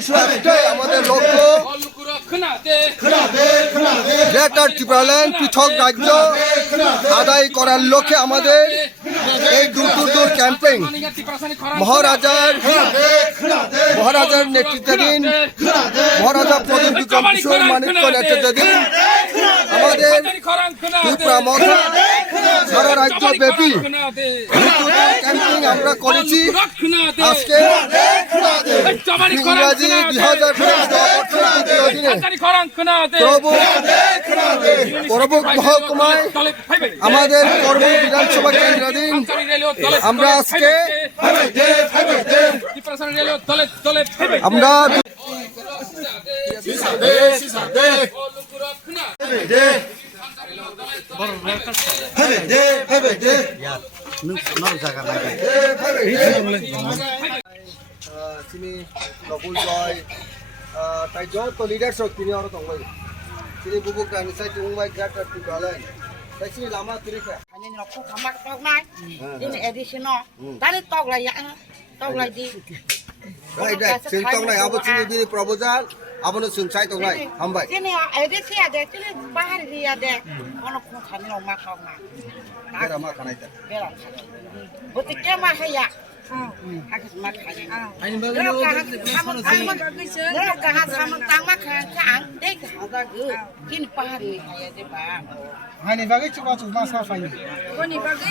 কিছু একটাই আমাদের লক্ষ্য, গ্রেটার ত্রিপুরাল্যান্ড পৃথক রাজ্য আদায় করার লক্ষ্যে আমাদের এই দূর ক্যাম্পেইন মহারাজার নেতৃত্বাধীন মহারাজা প্রদীপ বিক্রম কিশোর মানিক্য নেতৃত্বাধীন আমাদের ত্রিপুরা মহা সারা রাজ্য ব্যাপী ক্যাম্পেইন আমরা করেছি। আজকে ইংরাজি 2000 মহকুমায় আমাদের কর্ম বিধানসভা কেন্দ্রাধীন আমরা আজকে আমরা sini nobul joy tai jo to leadership kini aro tongbai sini bubuk dan sai tungbai gata tu galan tai sini lama tiri ka anh nó không có mặc tóc này ini additional tadi tóc là dạng tóc là gì right right sing tong nai abo sini bini proposal abo no sing sai tong nai hambai sini additional ada sini bahar dia ada ono không khani lo mak tóc này bera ma khanai ta bera butik ke mah ya harus makan. Kalau kahar sama tang makan kan, dek ada tu. Kini pahari saya debak. Hani bagi cuba cuba sah fai.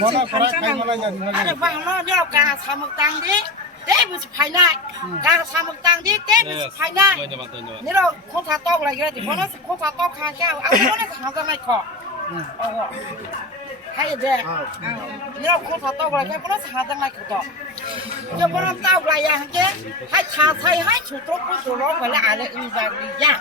Mana korak kai mana jadi mana. Ada bahno ni kalau kahar sama tang dek, dek mesti fai naik. Kahar sama tang dek, dek mesti fai naik. Ni kalau kau tahu lagi lah, di mana kau tahu kahar kau, aku mana kahar naik kau. Oh. Hay deh, nếu không tháo tàu lại cái nó tháo ra ngay cửa cho nó tàu lại à chứ, hay tháo thay hay chủ tốt của chủ nó phải là ai lại in vào gì nhá.